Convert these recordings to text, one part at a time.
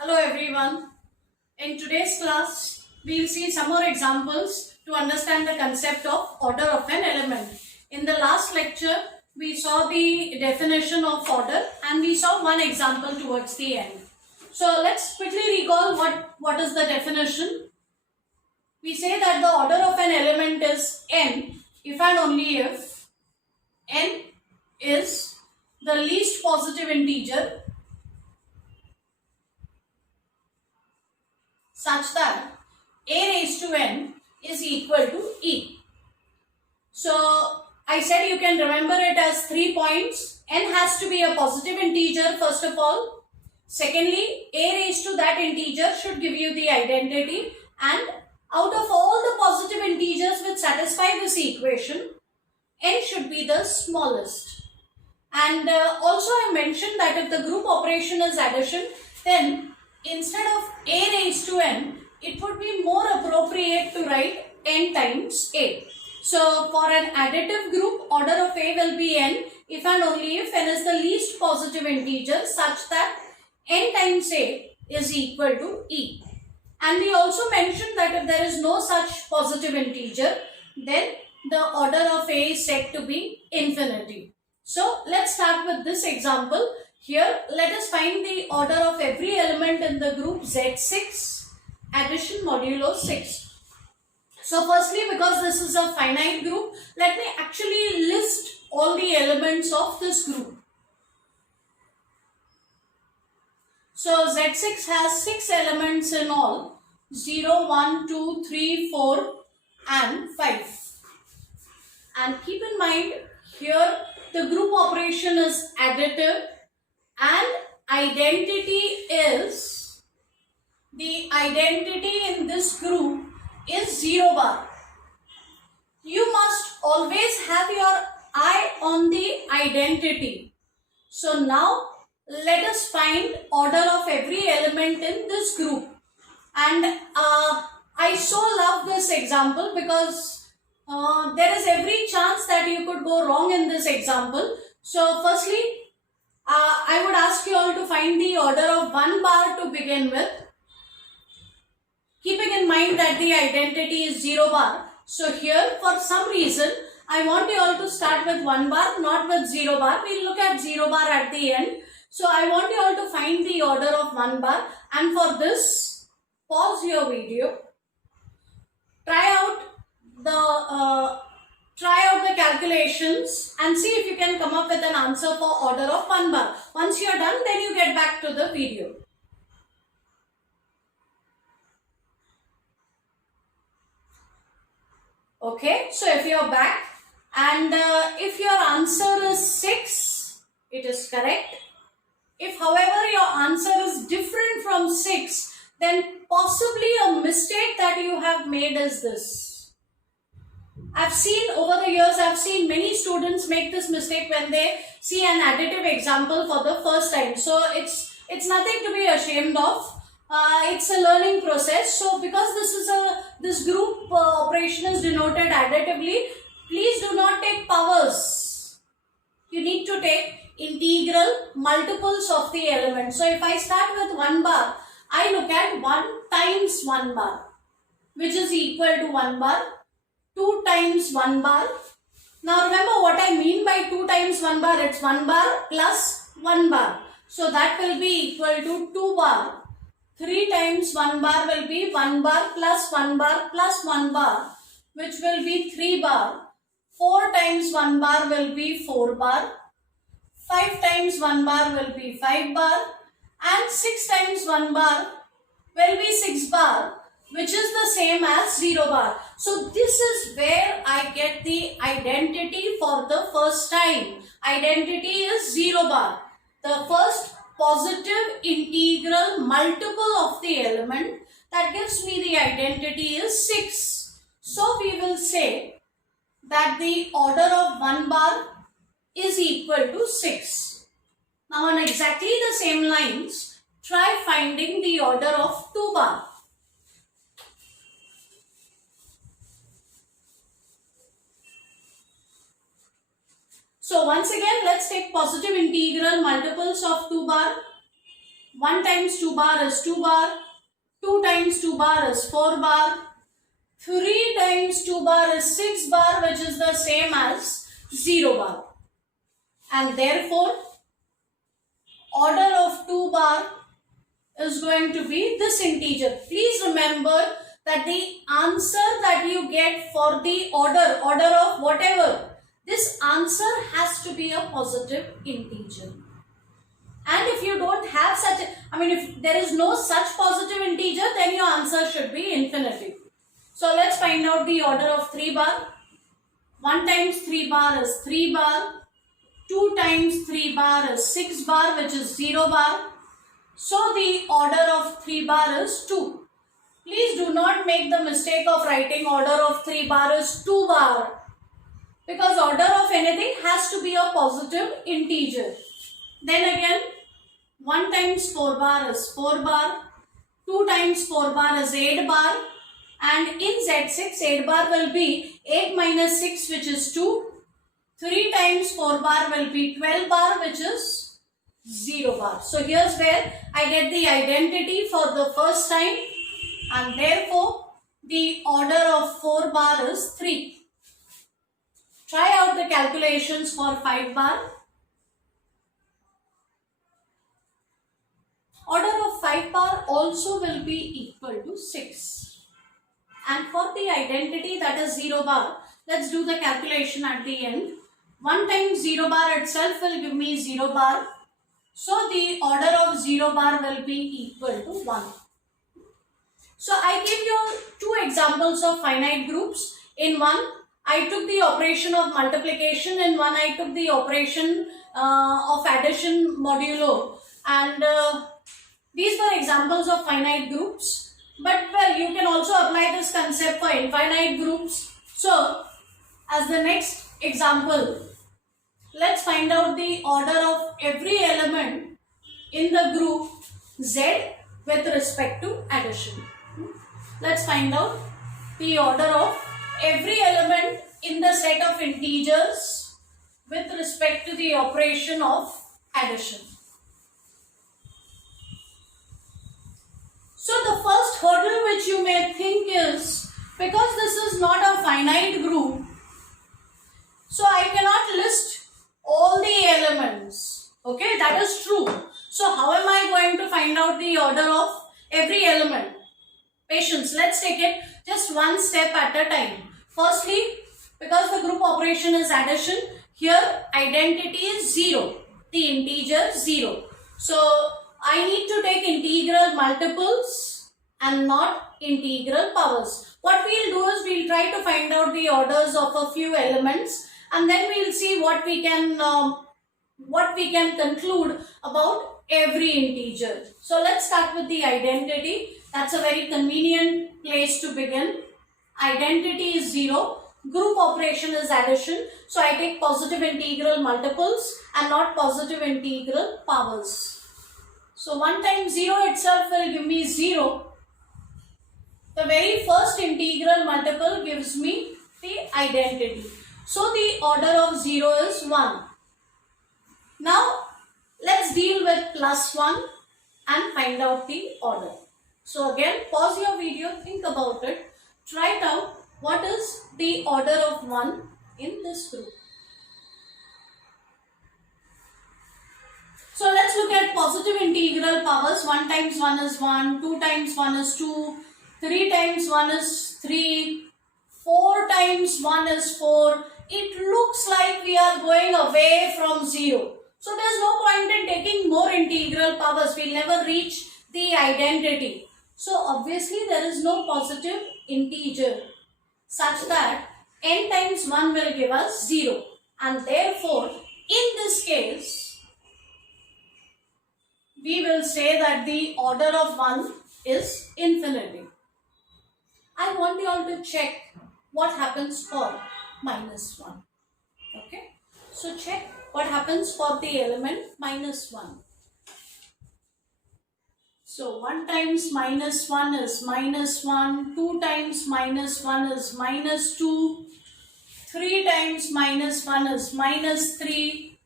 Hello everyone. In today's class, we will see some more examples to understand the concept of order of an element. In the last lecture, we saw the definition of order and we saw one example towards the end. So let's quickly recall what is the definition. We say that the order of an element is n if and only if n is the least positive integer such that a raised to n is equal to e. So I said you can remember it as 3 points. N has to be a positive integer first of all. Secondly, a raised to that integer should give you the identity, and out of all the positive integers which satisfy this equation, n should be the smallest. And also I mentioned that if the group operation is addition, then instead of a raised to n, it would be more appropriate to write n times a. So for an additive group, order of a will be n if and only if n is the least positive integer such that n times a is equal to e. And we also mentioned that if there is no such positive integer, then the order of a is said to be infinity. So let's start with this example. Here, let us find the order of every element in the group Z6, addition modulo 6. So firstly, because this is a finite group, let me actually list all the elements of this group. So Z6 has 6 elements in all, 0, 1, 2, 3, 4 and 5. And keep in mind, here the group operation is additive and the identity in this group is 0 bar. You must always have your eye on the identity. So now let us find order of every element in this group. And I so love this example because there is every chance that you could go wrong in this example. So firstly, I would ask you all to find the order of 1 bar to begin with, keeping in mind that the identity is 0 bar. So here, for some reason, I want you all to start with 1 bar, not with 0 bar. We'll look at 0 bar at the end. So I want you all to find the order of 1 bar, and for this, pause your video, try out the calculations and see if you can come up with an answer for order of 1 bar. Once you are done, then you get back to the video. Okay, so if you are back and if your answer is 6, it is correct. If however your answer is different from 6, then possibly a mistake that you have made is this. I've seen over the years, I've seen many students make this mistake when they see an additive example for the first time. So it's nothing to be ashamed of. It's a learning process. So because this group operation is denoted additively, please do not take powers. You need to take integral multiples of the element. So if I start with 1 bar, I look at 1 times 1 bar, which is equal to 1 bar. 2 times 1 bar. Now remember what I mean by 2 times 1 bar. It's 1 bar plus 1 bar. So that will be equal to 2 bar. 3 times 1 bar will be 1 bar plus 1 bar plus 1 bar, which will be 3 bar. 4 times 1 bar will be 4 bar. 5 times 1 bar will be 5 bar. And 6 times 1 bar will be 6 bar, which is the same as 0 bar. So this is where I get the identity for the first time. Identity is 0 bar. The first positive integral multiple of the element that gives me the identity is 6. So we will say that the order of 1 bar is equal to 6. Now on exactly the same lines, try finding the order of 2 bar. So once again, let's take positive integral multiples of 2 bar. 1 times 2 bar is 2 bar, 2 times 2 bar is 4 bar, 3 times 2 bar is 6 bar, which is the same as 0 bar. And therefore, order of 2 bar is going to be this integer. Please remember that the answer that you get for the order of whatever, this answer has to be a positive integer. And if you don't have such, if there is no such positive integer, then your answer should be infinity. So let's find out the order of 3 bar. 1 times 3 bar is 3 bar. 2 times 3 bar is 6 bar, which is 0 bar. So the order of 3 bar is 2. Please do not make the mistake of writing order of 3 bar is 2 bar. Because order of anything has to be a positive integer. Then again, 1 times 4 bar is 4 bar. 2 times 4 bar is 8 bar. And in Z6, 8 bar will be 8 minus 6, which is 2. 3 times 4 bar will be 12 bar, which is 0 bar. So here's where I get the identity for the first time, and therefore the order of 4 bar is 3. Try out the calculations for 5 bar. Order of 5 bar also will be equal to 6. And for the identity, that is 0 bar, let's do the calculation at the end. 1 times 0 bar itself will give me 0 bar. So the order of 0 bar will be equal to 1. So I give you 2 examples of finite groups. In one, I took the operation of multiplication. In one, I took the operation of addition modulo. And these were examples of finite groups. But well, you can also apply this concept for infinite groups. So, as the next example, let's find out the order of every element in the group Z with respect to addition. Let's find out the order of every element in the set of integers with respect to the operation of addition. So the first hurdle which you may think is, because this is not a finite group, so I cannot list all the elements. Okay, that is true. So how am I going to find out the order of every element? Patience, let's take it just one step at a time. Firstly, because the group operation is addition, here identity is 0, the integer 0. So I need to take integral multiples and not integral powers. What we'll do is we'll try to find out the orders of a few elements, and then we'll see what we can conclude about every integer. So let's start with the identity. That's a very convenient place to begin. Identity is 0. Group operation is addition. So I take positive integral multiples and not positive integral powers. So 1 times 0 itself will give me 0. The very first integral multiple gives me the identity. So the order of 0 is 1. Now let's deal with plus 1 and find out the order. So again, pause your video, think about it, try it out. What is the order of 1 in this group? So let's look at positive integral powers. 1 times 1 is 1, 2 times 1 is 2, 3 times 1 is 3, 4 times 1 is 4. It looks like we are going away from 0. So there's no point in taking more integral powers. We'll never reach the identity. So obviously there is no positive integer such that n times 1 will give us 0. And therefore, in this case, we will say that the order of 1 is infinity. I want you all to check what happens for minus 1. Okay. So check what happens for the element minus 1. So 1 times minus 1 is minus 1, 2 times minus 1 is minus 2, 3 times minus 1 is minus 3,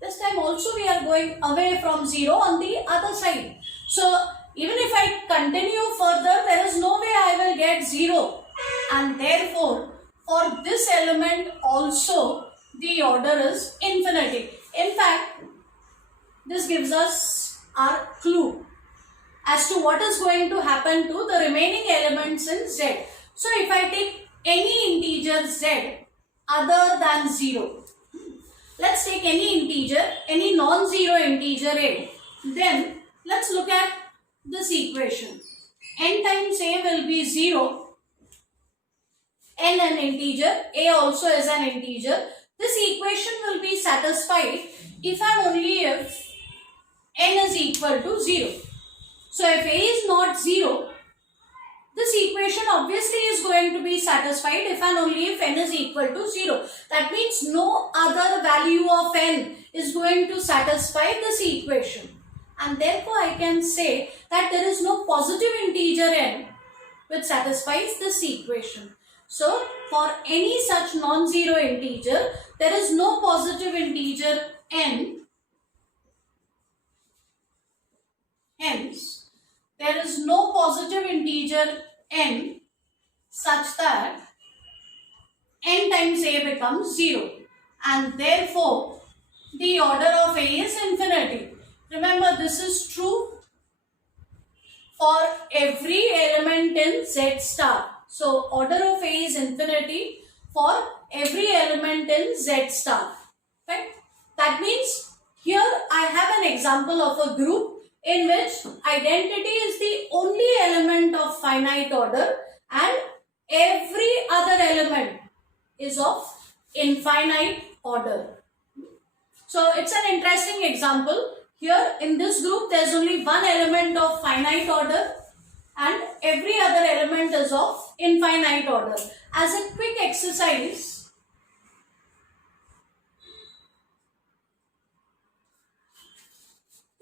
This time also we are going away from 0 on the other side. So even if I continue further, there is no way I will get 0. And therefore, for this element also, the order is infinity. In fact, this gives us our clue as to what is going to happen to the remaining elements in Z. So if I take any integer Z other than 0, let's take any integer, any non-zero integer A, then let's look at this equation. N times A will be 0, N an integer, A also is an integer. This equation will be satisfied if and only if N is equal to 0. So if A is not 0, this equation obviously is going to be satisfied if and only if N is equal to 0. That means no other value of N is going to satisfy this equation. And therefore I can say that there is no positive integer N which satisfies this equation. So for any such non-zero integer, there is no positive integer N. Hence, there is no positive integer N such that N times A becomes 0. And therefore, the order of A is infinity. Remember, this is true for every element in Z star. So, order of A is infinity for every element in Z star. Right? That means here I have an example of a group in which identity is the only element of finite order and every other element is of infinite order. So it's an interesting example. Here in this group there is only one element of finite order and every other element is of infinite order. As a quick exercise,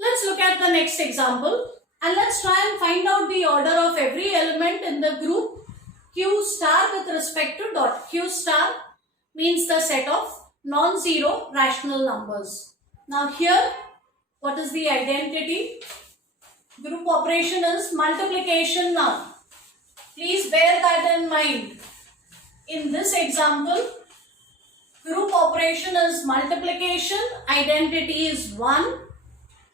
let's look at the next example and let's try and find out the order of every element in the group Q star with respect to dot. Q star means the set of non-zero rational numbers. Now here, what is the identity? Group operation is multiplication now. Please bear that in mind. In this example, group operation is multiplication, identity is 1.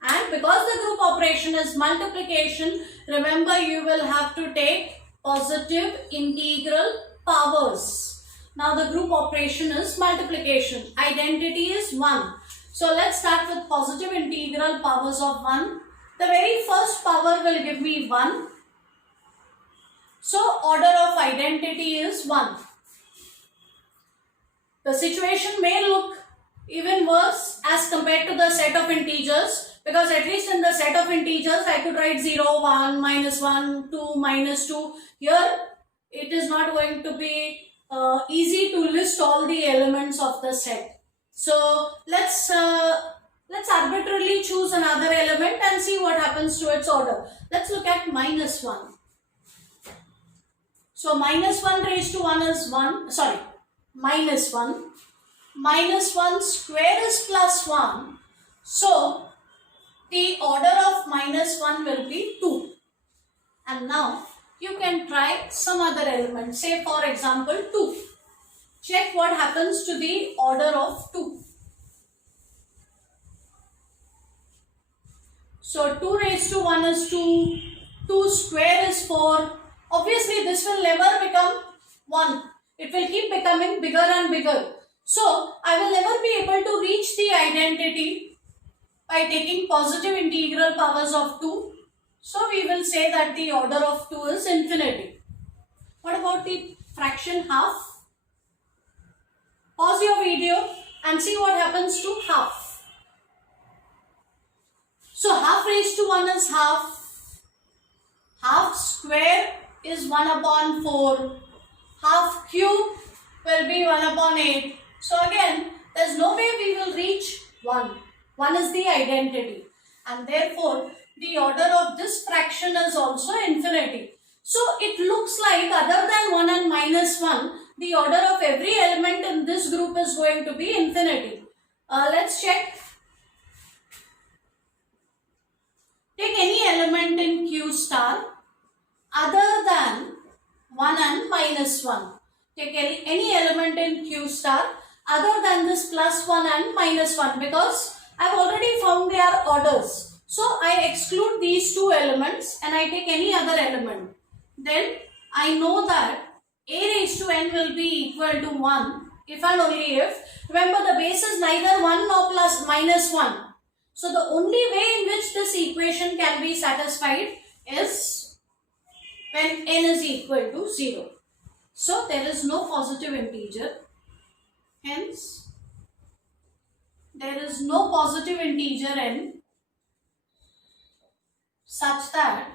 And because the group operation is multiplication, remember you will have to take positive integral powers. Now the group operation is multiplication, identity is 1. So let's start with positive integral powers of 1. The very first power will give me 1. So order of identity is 1. The situation may look even worse as compared to the set of integers, because at least in the set of integers I could write 0, 1, minus 1, 2, minus 2. Here it is not going to be easy to list all the elements of the set. So let's arbitrarily choose another element and see what happens to its order. Let's look at minus 1. So minus 1 raised to 1 is 1, sorry, minus 1. Minus 1 square is plus 1. So the order of minus 1 will be 2. And now you can try some other element. Say for example 2. Check what happens to the order of 2. So 2 raised to 1 is 2. 2 square is 4. Obviously this will never become 1. It will keep becoming bigger and bigger. So I will never be able to reach the identity by taking positive integral powers of 2. So we will say that the order of 2 is infinity. What about the fraction half? Pause your video and see what happens to half. So half raised to 1 is half. Half square is 1 upon 4. Half cube will be 1 upon 8. So again, there is no way we will reach 1. 1 is the identity. And therefore, the order of this fraction is also infinity. So it looks like other than 1 and minus 1, the order of every element in this group is going to be infinity. Let's check. Take any element in Q star other than 1 and minus 1. Take any element in Q star other than this plus 1 and minus 1, because I have already found their orders. So I exclude these two elements and I take any other element. Then I know that a raised to n will be equal to 1 if and only if, remember, the base is neither 1 nor plus minus 1. So the only way in which this equation can be satisfied is when n is equal to 0. So there is no positive integer. Hence, there is no positive integer n such that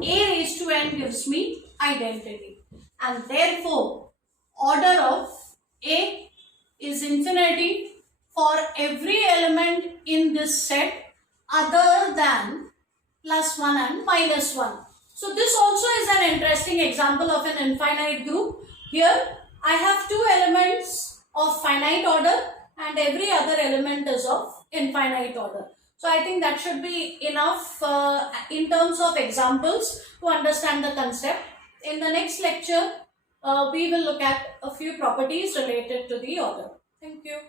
a raised to n gives me identity. And therefore, order of a is infinity for every element in this set other than plus 1 and minus 1. So this also is an interesting example of an infinite group. Here I have two elements of finite order and every other element is of infinite order. So I think that should be enough in terms of examples to understand the concept. In the next lecture, we will look at a few properties related to the order. Thank you.